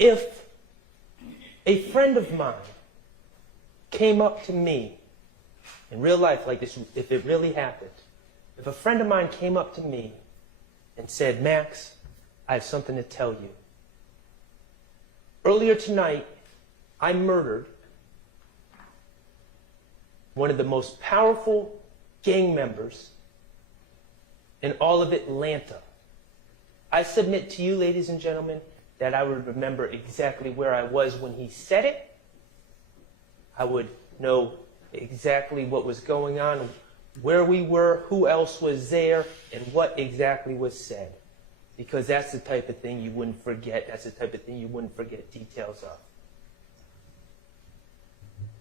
If a friend of mine came up to me in real life like this, if it really happened, if a friend of mine came up to me and said, Max, I have something to tell you. Earlier tonight, I murdered one of the most powerful gang members in all of Atlanta. I submit to you, ladies and gentlemen, that I would remember exactly where I was when he said it. I would know exactly what was going on, where we were, who else was there, and what exactly was said. Because that's the type of thing you wouldn't forget. That's the type of thing you wouldn't forget details of.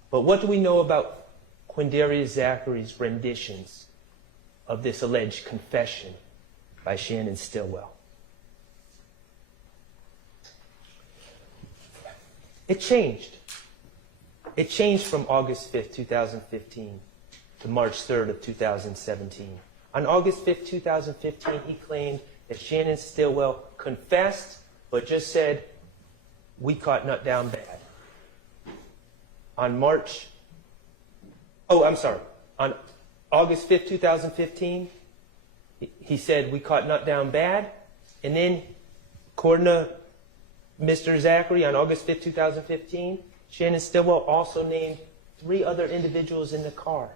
But what do we know about Quindarius Zachary's renditions of this alleged confession by Shannon Stillwell? It changed. It changed from August 5th, 2015 to March 3rd of 2017. On August 5th, 2015, he claimed that Shannon Stillwell confessed, but just said, we caught Nut down bad. On August 5th, 2015, he said, we caught Nut down bad. And then, according to Mr. Zachary, on August 5th, 2015, Shannon Stillwell also named 3 other individuals in the car.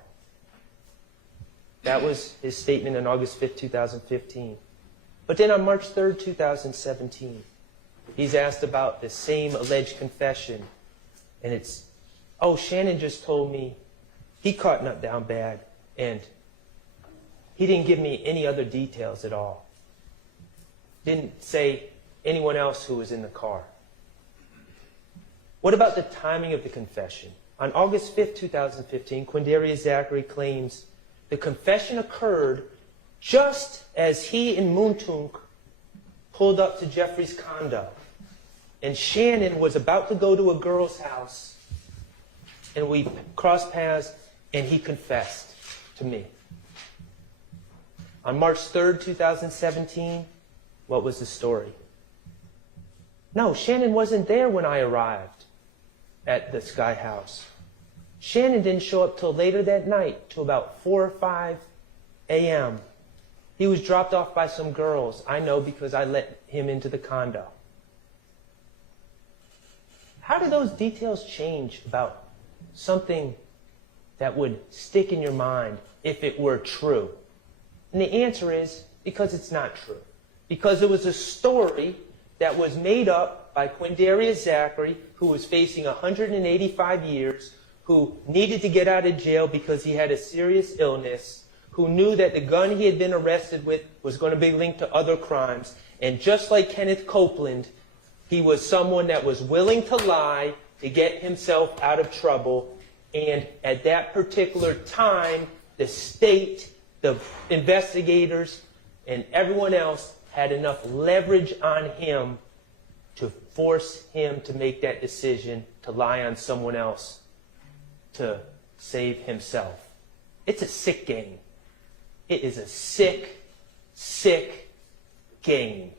That was his statement on August 5th, 2015. But then on March 3rd, 2017, he's asked about the same alleged confession. And it's, oh, Shannon just told me he caught Nut down bad, and he didn't give me any other details at all. Didn't say anyone else who was in the car. What about the timing of the confession? On August 5th, 2015, Quindarius Zachary claims the confession occurred just as he and Muntunk pulled up to Jeffrey's condo. And Shannon was about to go to a girl's house, and we crossed paths, and he confessed to me. On March 3rd, 2017, what was the story? No, Shannon wasn't there when I arrived at the Sky House. Shannon didn't show up till later that night, till about 4 or 5 a.m. He was dropped off by some girls. I know because I let him into the condo. How do those details change about something that would stick in your mind if it were true? And the answer is because it's not true. Because it was a story that was made up by Quindarius Zachary, who was facing 185 years, who needed to get out of jail because he had a serious illness, who knew that the gun he had been arrested with was going to be linked to other crimes. And just like Kenneth Copeland, he was someone that was willing to lie to get himself out of trouble. And at that particular time, the state, the investigators, and everyone else had enough leverage on him to force him to make that decision to lie on someone else to save himself. It's a sick game. It is a sick, sick game.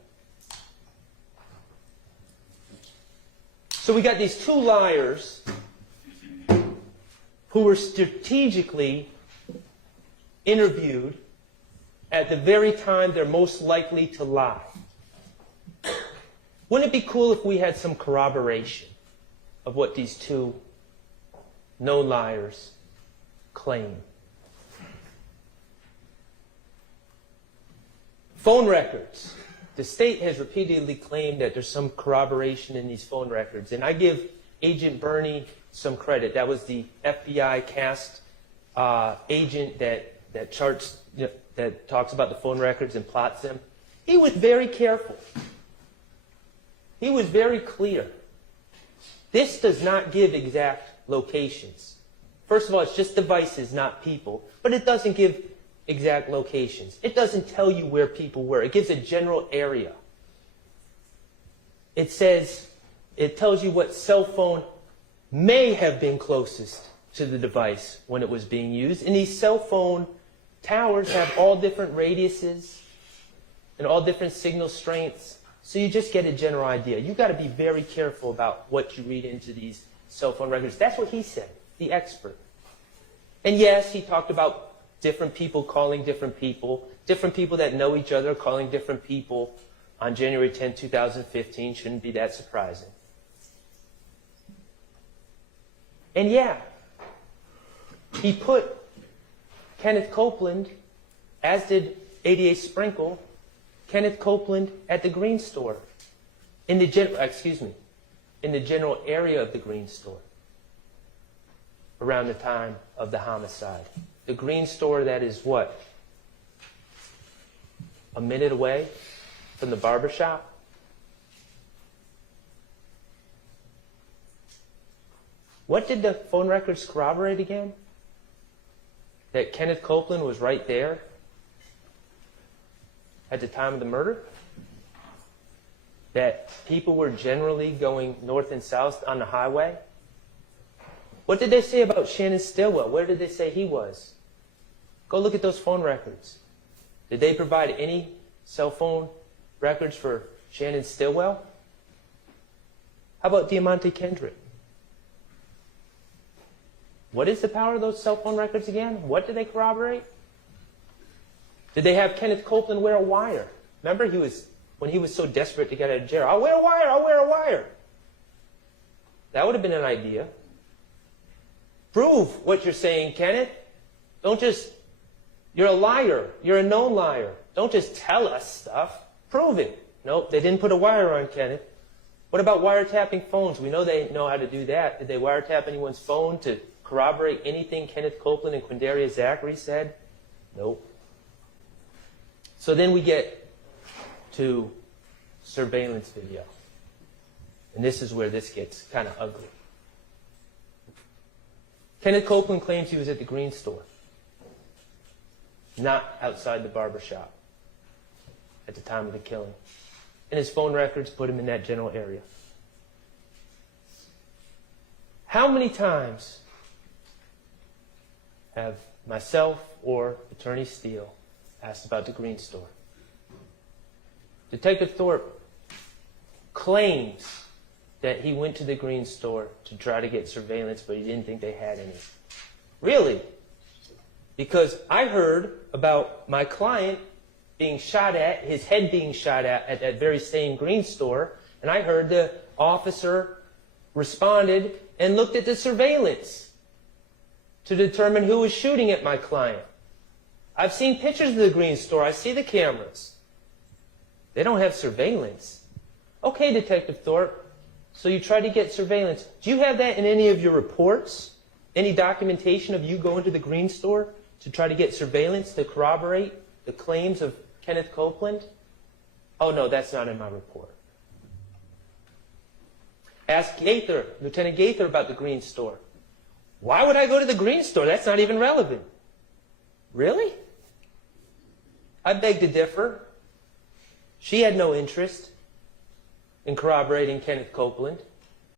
So we got these 2 liars who were strategically interviewed at the very time they're most likely to lie. Wouldn't it be cool if we had some corroboration of what these 2 known liars claim? Phone records. The state has repeatedly claimed that there's some corroboration in these phone records, and I give Agent Bernie some credit. That was the FBI cast agent that talks about the phone records and plots them. He was very careful. He was very clear. This does not give exact locations. First of all, it's just devices, not people. But it doesn't give exact locations. It doesn't tell you where people were. It gives a general area. It tells you what cell phone may have been closest to the device when it was being used. And these cell phone towers have all different radiuses and all different signal strengths. So you just get a general idea. You've got to be very careful about what you read into these cell phone records. That's what he said, the expert. And yes, he talked about different people calling different people that know each other calling different people on January 10, 2015. Shouldn't be that surprising. And yeah, he put Kenneth Copeland, as did 88 Sprinkle, Kenneth Copeland at the Green Store, in the general area of the Green Store, around the time of the homicide. The Green Store that is what? A minute away from the barber shop? What did the phone records corroborate again? That Kenneth Copeland was right there at the time of the murder? That people were generally going north and south on the highway? What did they say about Shannon Stillwell? Where did they say he was? Go look at those phone records. Did they provide any cell phone records for Shannon Stillwell? How about Diamante Kendrick? What is the power of those cell phone records again? What did they corroborate? Did they have Kenneth Copeland wear a wire? Remember, when he was so desperate to get out of jail, I'll wear a wire, I'll wear a wire. That would have been an idea. Prove what you're saying, Kenneth. You're a liar. You're a known liar. Don't just tell us stuff. Prove it. Nope, they didn't put a wire on Kenneth. What about wiretapping phones? We know they know how to do that. Did they wiretap anyone's phone to corroborate anything Kenneth Copeland and Quindarius Zachary said? Nope. So then we get to surveillance video. And this is where this gets kind of ugly. Kenneth Copeland claims he was at the Green Store, not outside the barber shop at the time of the killing. And his phone records put him in that general area. How many times have myself or Attorney Steele asked about the Green Store? Detective Thorpe claims that he went to the Green Store to try to get surveillance, but he didn't think they had any. Really? Because I heard about my client being shot at, his head being shot at that very same Green Store, and I heard the officer responded and looked at the surveillance to determine who was shooting at my client. I've seen pictures of the Green Store. I see the cameras. They don't have surveillance. Okay, Detective Thorpe, so you tried to get surveillance. Do you have that in any of your reports? Any documentation of you going to the Green Store to try to get surveillance to corroborate the claims of Kenneth Copeland? Oh, no, that's not in my report. Ask Gaither, Lieutenant Gaither, about the Green Store. Why would I go to the Green Store? That's not even relevant. Really? I beg to differ. She had no interest in corroborating Kenneth Copeland.